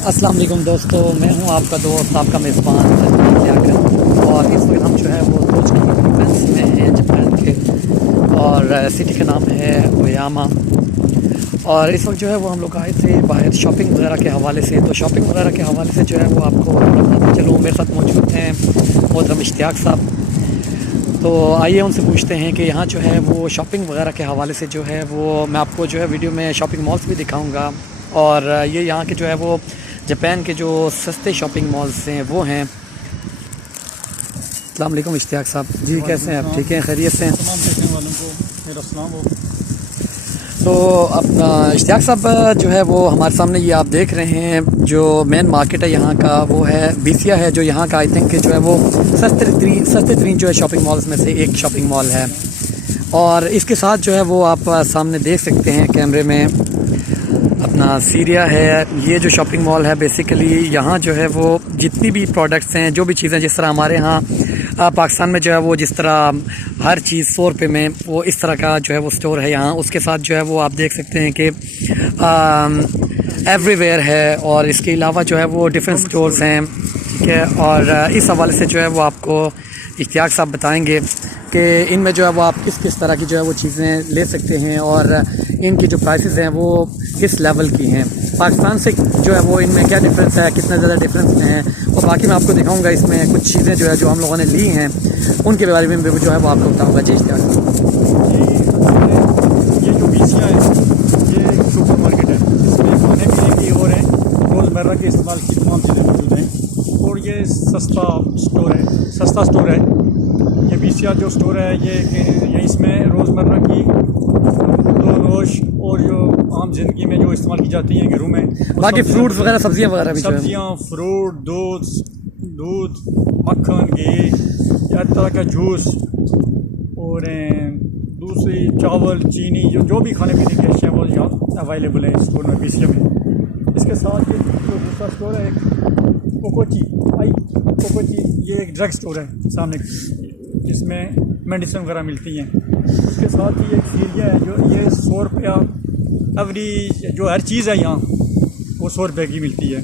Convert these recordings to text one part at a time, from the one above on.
अस्सलाम वालेकुम दोस्तों, मैं हूं आपका दोस्त, आपका मेज़बान त्यागर। और इस वक्त हम जो है वो रोज की प्रोविंस में हैं जापान के, और सिटी का नाम है ओयामा। और इस वक्त जो है वो हम लोग आए थे बाहर शॉपिंग वगैरह के हवाले से। तो शॉपिंग वगैरह के हवाले से जो है वो आपको बताता चलूँ। मेरे साथ मौजूद हैं मोहतरम इश्तियाक साहब। तो आइए उनसे पूछते हैं कि यहाँ जो है वो शॉपिंग वगैरह के हवाले से जो है वो मैं आपको जो है वीडियो में शॉपिंग मॉल्स भी दिखाऊंगा। और ये यहाँ के जो है वो जापान के जो सस्ते शॉपिंग मॉल्स हैं वो हैं। अस्सलाम वालेकुम इश्तियाक साहब जी, कैसे हैं आप? ठीक हैं, खैरियत से हैं? तमाम देखने वालों को मेरा सलाम हो। तो अपना इश्तियाक साहब जो है वो हमारे सामने ये आप देख रहे हैं जो मेन मार्केट है यहाँ का, वो है बीसिया है, जो यहाँ का आई थिंक जो है वो सस्ते तरीन जो है शॉपिंग मॉल्स में से एक शॉपिंग मॉल है। और इसके साथ जो है वो आप सामने देख सकते हैं कैमरे में अपना सीरिया है। ये जो शॉपिंग मॉल है बेसिकली यहाँ जो है वो जितनी भी प्रोडक्ट्स हैं, जो भी चीज़ें, जिस तरह हमारे यहाँ पाकिस्तान में जो है वो जिस तरह हर चीज़ 100 रुपये में, वो इस तरह का जो है वो स्टोर है यहाँ। उसके साथ जो है वो आप देख सकते हैं कि एवरीवेयर है, और इसके अलावा जो है वो डिफरेंट स्टोर्स हैं, ठीक है। और इस हवाले से जो है वो आपको इश्तियाक साहब बताएंगे कि इनमें जो है वो आप किस किस तरह की जो है वो चीज़ें ले सकते हैं, और इनकी जो प्राइसेस हैं वो किस लेवल की हैं, पाकिस्तान से जो है वो इनमें क्या डिफरेंस है, कितना ज़्यादा डिफरेंस हैं। और बाकी मैं आपको दिखाऊंगा इसमें कुछ चीज़ें जो है जो हम लोगों ने ली हैं, उनके बारे में भी जो है वो आपको बताऊँगा। जी इश्तियाक। ये जो बीसिया है ये एक सुपर मार्केट है, इसमें खाने पीने की और हैं, रोज़मर्रा के इस्तेमाल की तमाम चीज़ें मौजूद हैं। और ये सस्ता स्टोर है। ये बीसिया जो स्टोर है ये इसमें रोज़मर्रा की दो नोश और जो आम ज़िंदगी में जो इस्तेमाल की जाती हैं घरों में, बाकी फ्रूट्स वगैरह, सब्जियाँ वगैरह भी, सब्जियाँ, फ्रूट, दूध, मक्खन, घी, हर तरह का जूस, और दूसरी चावल, चीनी, जो भी खाने पीने की अशिया वो यहाँ अवेलेबल है स्टोर में, बीसिया में। इसके साथ ये जो दूसरा स्टोर है कोकोची, ये एक ड्रग स्टोर है सामने, जिसमें मेडिसिन वगैरह मिलती हैं। उसके साथ ही एक सीरिया है जो ये 100 रुपया एवरी जो हर चीज़ है यहाँ वो 100 रुपये की मिलती है।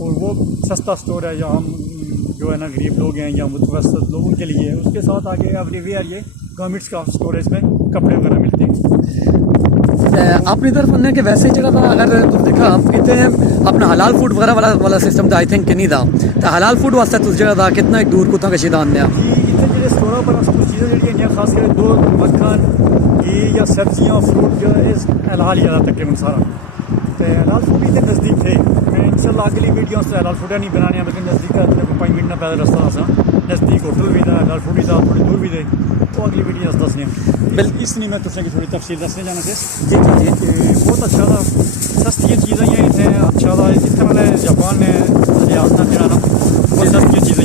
और वो सस्ता स्टोर है यहाँ हम जो है ना गरीब लोग हैं या मुतवस्सित लोगों के लिए। उसके साथ आगे एवरीवेयर ये गवर्नमेंट्स का स्टोर है, इसमें कपड़े वगैरह मिलते हैं। अपनी तरफ उन्हें कि वैसे जगह था अगर तुम देखा इतने अपना हलाल फूड वगैरह वाला सिस्टम था आई थिंक कि नहीं था। तो हलाल फूड वास्ते तुझ जगह था कितना एक दूर कुत्ता कशी था आने इतने जो स्टोर पर कुछ चीज़ें जी खास कर दो मक्खन, घी या सब्जियाँ, फ्रूट जो है इस हलाल ही ज़्यादा तकरीबन सारा। तो हलाल फूड इतने नज़दीक थे। मैं इंशाल्लाह अगली वीडियो से हलाल फूड नहीं बनाने, लेकिन नज़दीक का 5 मिनट पैदल रास्ता था, नज़दीक होटल भी था, हलाल फूड भी था, थोड़ी दूर भी थे। तो अगली वीडियो दसने इसलिए मैं तुझे की थोड़ी तफसील दसने जाना थे। जी बहुत अच्छा था, सस्ती चीज़ें ही इतने अच्छा था। इतने मतलब जापान में रियासत में जो ना बहुत सस्ती चीज़ें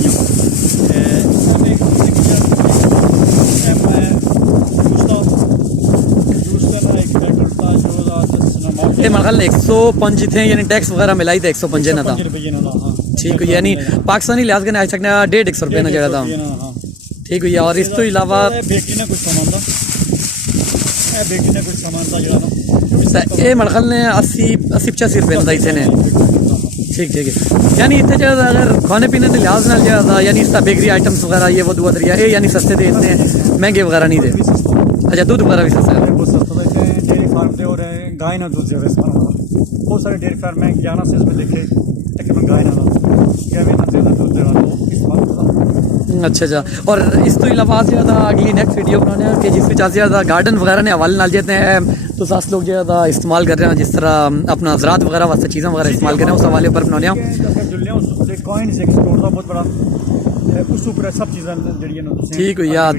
ये मरहल 105 थे, यानी टैक्स वगैरह मिलाई था 105 ना था। ठीक है, यानी पाकिस्तानी लिहाज के आज तक 150 रुपये ना जगह था। ठीक है। और इस तो अलावा बेकरी ने कुछ सामान था ये मरहल ने 80-85 रुपये ना इतने ने। ठीक है, यानी इतने जगह अगर खाने पीने के लिहाज ना लिया था, यानी इसका बेकरी आइटम्स वगैरह ये वो दुआ दरिया ये यानी सस्ते थे, इतने महंगे वगैरह नहीं थे। अच्छा, दूध वगैरह भी सस्ता है, बहुत सस्ता था। डेयरी फार्म थे और गाय ना दूध ज़्यादा इस्तेमाल होता, बहुत सारे डेयरी फार्म में 11 से इसमें लिखे तकरीबन गाय ना ज़्यादा दूध दे रहा था। अच्छा। और इस तो अलावा ज़्यादा अगली नेक्स्ट वीडियो बनाने कि जिसमें ज़्यादा गार्डन वगैरह ने हवाले नाल जाते हैं, तो सास लोग ज़्यादा इस्तेमाल कर रहे हैं, जिस तरह अपना ज़रात वगैरह वास्ते चीज़ें वगैरह इस्तेमाल कर रहे हैं, उस हवाले पर बनाने बहुत बड़ा ठीक है याद।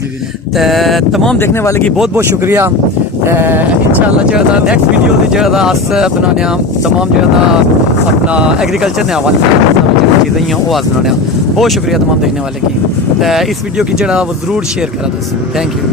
तो तमाम देखने वाले की बहुत बहुत शुक्रिया। इंशाल्लाह जो है नेक्स्ट वीडियो जो है अस बनाने तमाम जो है अपना एग्रीकल्चर ने हवाले से चीज़ें ही वो अस बनाने। बहुत शुक्रिया तमाम देखने वाले की। इस वीडियो की जरा वो ज़रूर शेयर करा दोस्तों। Thank you.